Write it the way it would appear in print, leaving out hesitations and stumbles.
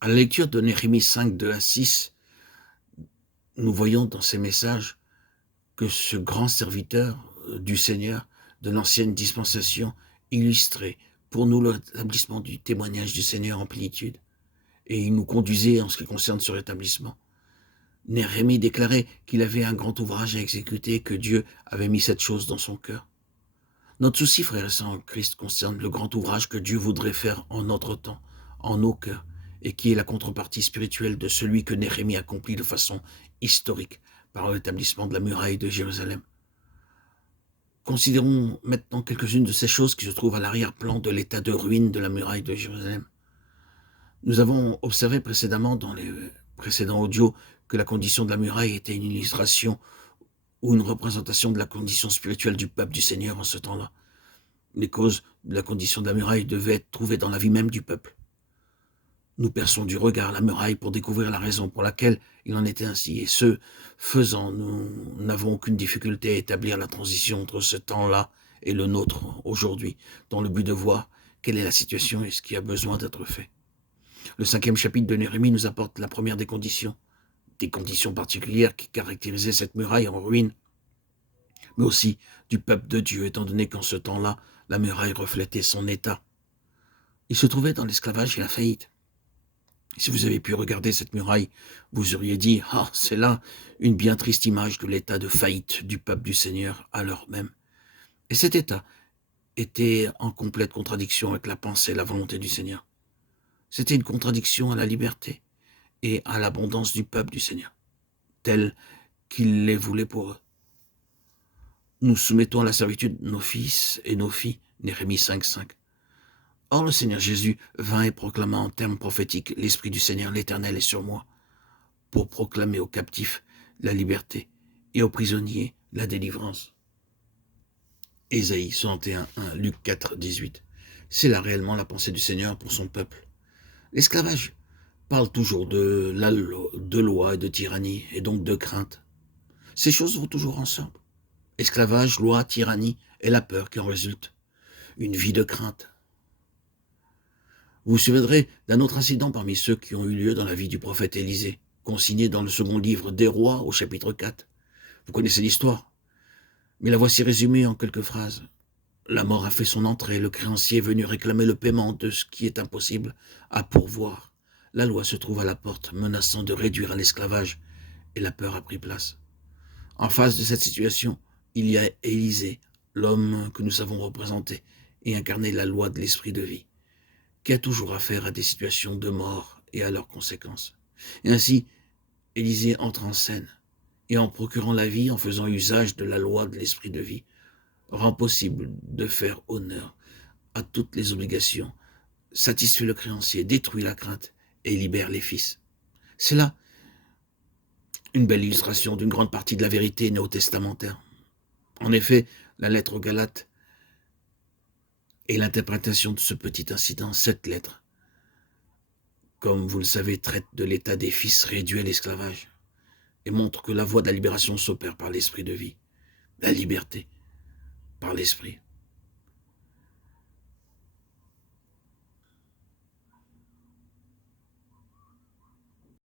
À la lecture de Néhémie 5, 2 à 6, nous voyons dans ces messages que ce grand serviteur du Seigneur de l'ancienne dispensation illustrait pour nous l'établissement du témoignage du Seigneur en plénitude. Et il nous conduisait en ce qui concerne ce rétablissement. Néhémie déclarait qu'il avait un grand ouvrage à exécuter, que Dieu avait mis cette chose dans son cœur. Notre souci, frères et sœurs en Christ, concerne le grand ouvrage que Dieu voudrait faire en notre temps, en nos cœurs, et qui est la contrepartie spirituelle de celui que Néhémie accomplit de façon historique par l'établissement de la muraille de Jérusalem. Considérons maintenant quelques-unes de ces choses qui se trouvent à l'arrière-plan de l'état de ruine de la muraille de Jérusalem. Nous avons observé précédemment dans les précédents audios que la condition de la muraille était une illustration ou une représentation de la condition spirituelle du peuple du Seigneur en ce temps-là. Les causes de la condition de la muraille devaient être trouvées dans la vie même du peuple. Nous perçons du regard la muraille pour découvrir la raison pour laquelle il en était ainsi. Et ce faisant, nous n'avons aucune difficulté à établir la transition entre ce temps-là et le nôtre aujourd'hui, dans le but de voir quelle est la situation et ce qui a besoin d'être fait. Le 5e chapitre de Néhémie nous apporte la première des conditions particulières qui caractérisaient cette muraille en ruine, mais aussi du peuple de Dieu, étant donné qu'en ce temps-là, la muraille reflétait son état. Il se trouvait dans l'esclavage et la faillite. Si vous avez pu regarder cette muraille, vous auriez dit « Ah, c'est là une bien triste image de l'état de faillite du peuple du Seigneur à l'heure même. » Et cet état était en complète contradiction avec la pensée et la volonté du Seigneur. C'était une contradiction à la liberté et à l'abondance du peuple du Seigneur, tel qu'il les voulait pour eux. Nous soumettons à la servitude nos fils et nos filles, Néhémie 5.5. Or le Seigneur Jésus vint et proclama en termes prophétiques « L'Esprit du Seigneur l'Éternel est sur moi » pour proclamer aux captifs la liberté et aux prisonniers la délivrance. Ésaïe 61.1, Luc 4.18. C'est là réellement la pensée du Seigneur pour son peuple. L'esclavage parle toujours de loi et de tyrannie, et donc de crainte. Ces choses vont toujours ensemble. Esclavage, loi, tyrannie et la peur qui en résulte. Une vie de crainte. Vous vous souviendrez d'un autre incident parmi ceux qui ont eu lieu dans la vie du prophète Élisée, consigné dans le second livre des Rois au chapitre 4. Vous connaissez l'histoire, mais la voici résumée en quelques phrases. La mort a fait son entrée, le créancier est venu réclamer le paiement de ce qui est impossible à pourvoir. La loi se trouve à la porte, menaçant de réduire à l'esclavage, et la peur a pris place. En face de cette situation, il y a Élisée, l'homme que nous savons représenter et incarner la loi de l'esprit de vie, qui a toujours affaire à des situations de mort et à leurs conséquences. Et ainsi, Élisée entre en scène, et en procurant la vie, en faisant usage de la loi de l'esprit de vie, rend possible de faire honneur à toutes les obligations, satisfait le créancier, détruit la crainte et libère les fils. C'est là une belle illustration d'une grande partie de la vérité néo-testamentaire. En effet, la lettre aux Galates et l'interprétation de ce petit incident, cette lettre, comme vous le savez, traite de l'état des fils réduits à l'esclavage et montre que la voie de la libération s'opère par l'esprit de vie, la liberté par l'esprit.